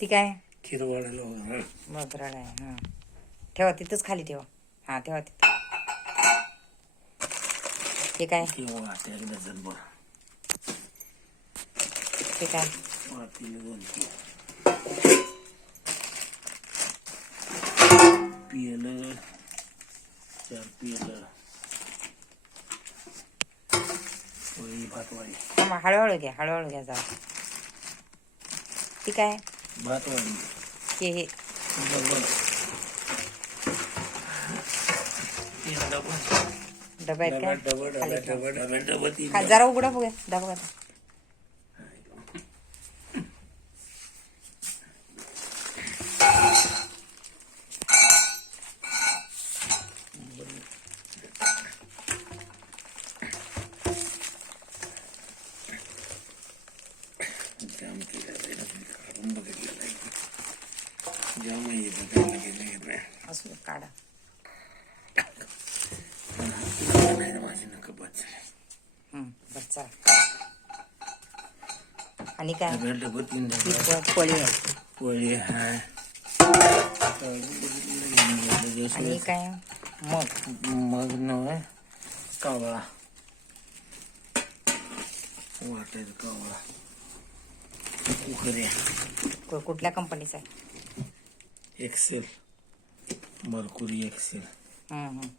ती काय? खीर वाढायला वगैरे आहे हां. ठेवा तिथंच खाली ठेवा. हां ठेवा तिथं. ते काय एक डझन ते काय? वाटीला दोन चार पियलं. वळी भातवाडी थांबा हळूहळू घ्या हळूहळू घ्या जा ती काय? भातवाडी. हे हे. डबल ठेवा. डबल डबल डबल तीन खा जरा उघडा बघूया. दाबा. असू काढा. माझी नका बस बरं चला. आणि काय? डबल तीन पोळी. आहे पोळी हाय. आणि काय? मग? मग नव्हे कावळा वाटायचं कावळा उकऱ्या कु- कुठल्या कंपनीचा आहे? एक्सेल मरकुरी एक्सेल हां हां